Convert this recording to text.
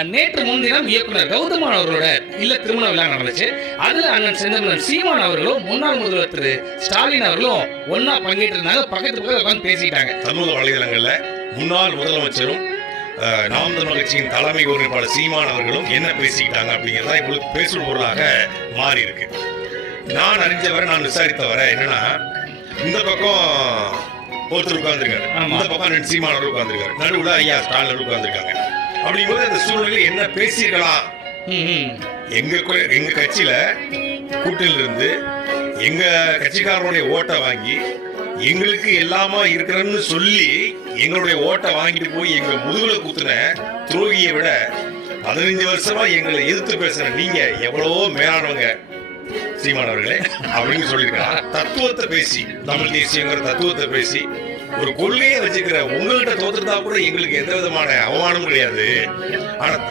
நேற்று முன்தினம் இயக்குனர் கௌதமன் அவர்களோட இல்ல திருமண விழா நடந்துச்சு. அதுல அண்ணன் செந்தமிழன் சீமான் அவர்களும் முன்னாள் முதல்வர் திரு ஸ்டாலின் அவர்களும் ஒன்னா பங்கேற்று இருந்தாங்க. பக்கத்து பக்கத்துல உட்கார்ந்து பேசிட்டாங்க. சமூக வலைதளங்கள்ல முன்னாள் முதலமைச்சரும் நாம் தமிழர் கட்சியின் தலைமை ஒருங்கிணைப்பாளர் சீமான் அவர்களும் என்ன பேசிக்கிட்டாங்க அப்படிங்கிறதா இப்பொழுது பேசும் பொருளாக மாறி இருக்கு. நான் அறிஞ்சவரை, நான் விசாரித்தவரை என்னன்னா, இந்த பக்கம் ஒருத்தர் உட்கார்ந்துருக்காரு, இந்த பக்கம் சீமான் அவர்கள் உட்கார்ந்துருக்காரு, நடுவுல ஐயா ஸ்டாலின் அவர்கள் உட்கார்ந்துருக்காங்க. அப்படிங்கும்போது அந்த சூழ்நிலை என்ன பேசியிருக்கலாம்? எங்க கட்சியில கூட்டணியில இருந்து எங்க கட்சிக்காரனுடைய ஓட்டை வாங்கி எங்களுக்கு எல்லாமா இருக்கிறன்னு சொல்லி எங்களுடைய ஓட்டை வாங்கிட்டு போய் எங்க முதுகுல குத்துன துரோகியை விட 15 வருஷமா எங்களை எதிர்த்து பேசுற நீங்க எவ்வளவோ மேலானவங்க சீமான் அவர்களே அப்படின்னு சொல்லியிருக்காங்க. தத்துவத்தை பேசி, தமிழ் தேசியங்கிற தத்துவத்தை பேசி ஒரு கொள்கையை வச்சுக்கிற உங்கள்கிட்ட தோத்துட்டா கூட எங்களுக்கு எந்த விதமான அவமானமும் கிடையாது. ஆனா